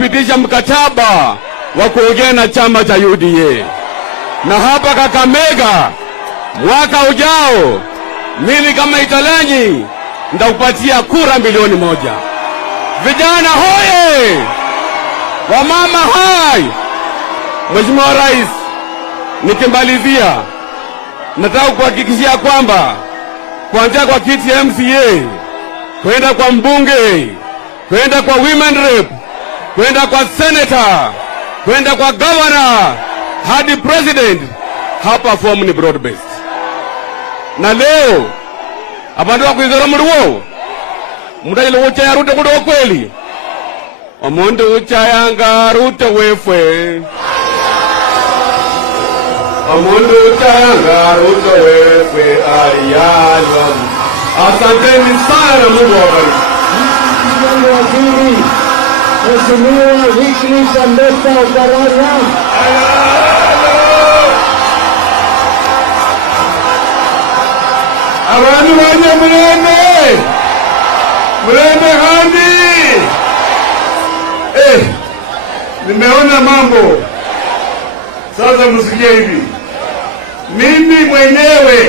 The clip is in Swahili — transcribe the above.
pitisha mkataba wa kuongea na chama cha UDA. Na hapa Kakamega mwaka ujao, mimi kama Italanyi nitakupatia kura milioni 1. Vijana hoye! Wamama hai! Mheshimiwa Rais, nikimalizia nataka kuhakikishia kwamba kuanzia kwa kiti ya MCA kwenda kwa mbunge, kwenda kwa women rep, kwenda kwa senator, kwenda kwa governor hadi president, hapa form ni broad based. Na leo abandu wakwizora muluo mudajile uchaya Ruto kudo kweli omundu uchayanga Ruto wefwe, omundu uchayanga Ruto wefwe aliyalwa. Asanteni sana, Mungu awabariki. Mheshimiwa Wycliffe Ambetsa Oparanya. Abantu banye mrende handi. Nimeona mambo sasa. Msikie hivi, mimi mwenyewe